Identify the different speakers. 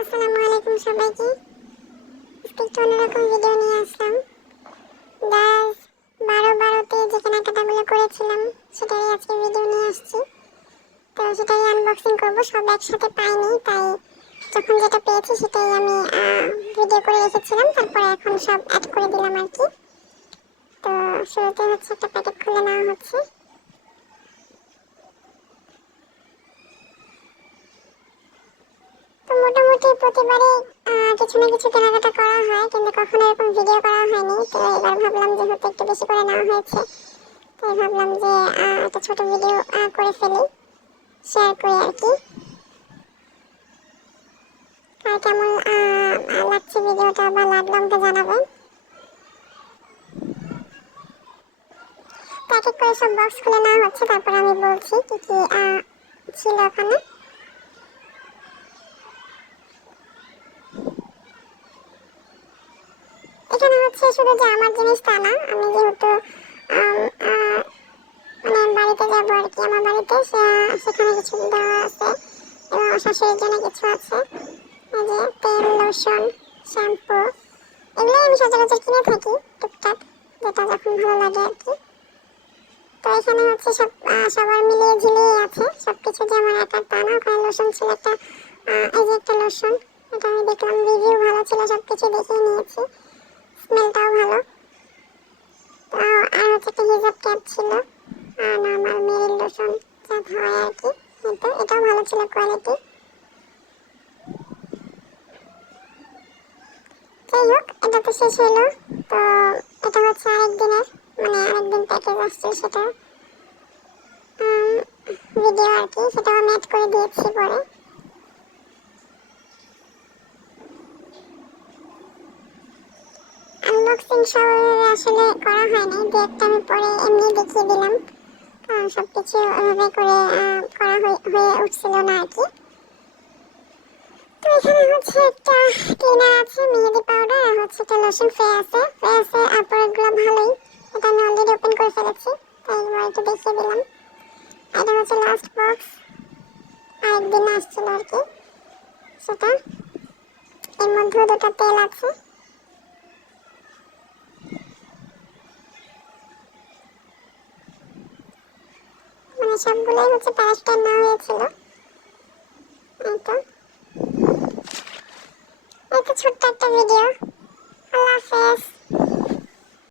Speaker 1: আসসালামু আলাইকুম সবাইকে। আজকে একটু অন্যরকম ভিডিও নিয়ে আসলাম। দাস বারো বারোতে যে কেনাকাটাগুলো করেছিলাম সেটাই আজকে ভিডিও নিয়ে আসছি। তো সেটাই আনবক্সিং করব, সব একসাথে পাইনি, তাই যখন যেটা পেয়েছি সেটাই আমি ভিডিও করে রেখেছিলাম। তারপরে এখন সব অ্যাড করে দিলাম আর কি। তো শুরুতে হচ্ছে একটা প্যাকেট খুলে নেওয়া হচ্ছে। মোটামুটি প্রতিবারই কিছু না কিছু কেনাকাটা করা হয়, কিন্তু কখনো এরকম ভিডিও করা হয়নি। তো এবার ভাবলাম যেহেতু একটু বেশি করে নেওয়া হয়েছে, তাই ভাবলাম যে একটা ছোট ভিডিও করে ফেলি শেয়ার করি আর কি। আর কেমন লাগছে ভিডিওটা বা লাগল আমাকে জানাবেন। এক করে সব বক্স খুলে নেওয়া হচ্ছে, তারপর আমি বলছি কি কি ছিল ওখানে এখানে হচ্ছে শুধু যে আমার জিনিস তা না, আমি যেহেতু মানে বাড়িতে যাব আর কি আমার বাড়িতে সেখানে কিছু দেওয়া আছে এবং শাশুড়ির জন্য কিছু আছে। এই যে তেল, লোশন, শ্যাম্পু এগুলোই আমি সচরাচর কিনে থাকি টুকটাক, যেটা যখন ভালো লাগে আর কি। তো এখানে হচ্ছে সব সবার মিলিয়ে ঝিলিয়ে আছে সব কিছু যে আমার একার তা না, ওখানে লোশন ছিল একটা এই যে একটা লোশন, এটা আমি দেখলাম রিভিউ ভালো ছিল সব কিছু দেখে নিয়েছি। স্মেলটাও ভালো। তো আর হচ্ছে একটা হিজাব ক্যাপ ছিল, আর নর্মাল মেরিল লোশন যা হয় আর কি কিন্তু এটাও ভালো ছিল কোয়ালিটি যাই হোক, এটা তো শেষ হলো। তো এটা হচ্ছে আরেক দিনের মানে আরেকদিন প্যাকেজ আসছে সেটা। ভিডিও আর কি, সেটাও আমি করে দিয়েছি পরে। আনবক্সিং সব আসলে করা হয়নি দু একটা আমি পরে এমনি দেখিয়ে দিলাম। কারণ সব কিছু ওইভাবে করে করা হয়ে- হয়ে উঠছিল না আর কি। তো এখানে হচ্ছে একটা ক্লিনার আছে, মেহেদি পাউডার আর হচ্ছে একটা লোশন ফ্রে আছে। ফ্রে আছে, আর প্রোডাক্টগুলো ভালোই। এটা আমি অলরেডি ওপেন করে ফেলেছি, তাই এবার একটু দেখিয়ে দিলাম। এটা হচ্ছে লাস্ট বক্স আরেকদিন আসছিল আর কি সেটা। এর মধ্যেও দুটো তেল আছে। সবগুলোই হচ্ছে প্যারাস্টার নেওয়া হয়েছিল। এই তো। এই তো ছোট্ট একটা ভিডিও আল্লাহ হাফেজ।